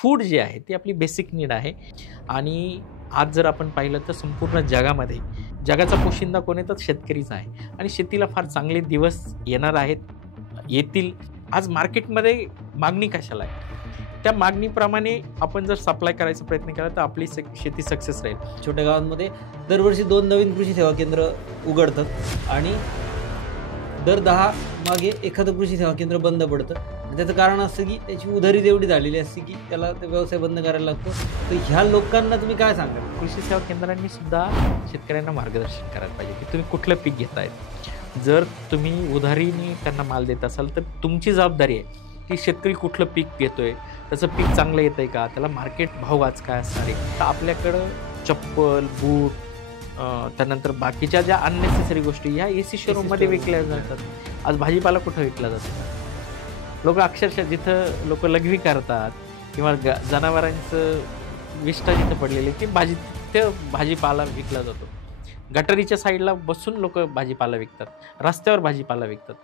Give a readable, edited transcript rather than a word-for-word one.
Food जे आहे ती आपली बेसिक नीड आहे आणि आज जर आपण पाहिलं तर संपूर्ण जगामध्ये जगाचा पोशिंदा कोण आहे तर शेतकरीच आहे आणि शेतीला फार चांगले दिवस येणार आहेत, येतील. आज मार्केटमध्ये मागणी कशाला आहे, त्या मागणीप्रमाणे आपण जर सप्लाय करायचा प्रयत्न केला तर आपली शेती सक्सेस राहील. छोट्या गावांमध्ये दरवर्षी 2 नवीन कृषी सेवा केंद्र उघडतात आणि दर 10 मागे एखादं कृषी सेवा केंद्र बंद पडतं. त्याचं कारण असं की त्याची उधारी एवढी झालेली असते की त्याला ते व्यवसाय बंद करायला लागतो. तर ह्या लोकांना तुम्ही काय सांगाल? कृषी सेवा केंद्रांनी सुद्धा शेतकऱ्यांना मार्गदर्शन करायला पाहिजे की तुम्ही कुठलं पीक घेताय. जर तुम्ही उधारीने त्यांना माल देत असाल तर तुमची जबाबदारी आहे की शेतकरी कुठलं पीक घेतोय, त्याचं पीक चांगलं येतंय का, त्याला मार्केट भाव आज काय असणार आहे. तर आपल्याकडं चप्पल, बूट, त्यानंतर बाकीच्या ज्या अननेसेसरी गोष्टी ह्या AC शोरूममध्ये विकल्या जातात. आज भाजीपाला कुठं विकला जातो? लोक अक्षरशः जिथं लोक लघवी करतात किंवा जनावरांचं विष्ठा जिथं पडलेली ती तिथं भाजीपाला विकला जातो. गटारीच्या साईडला बसून लोक भाजीपाला विकतात, रस्त्यावर भाजीपाला विकतात.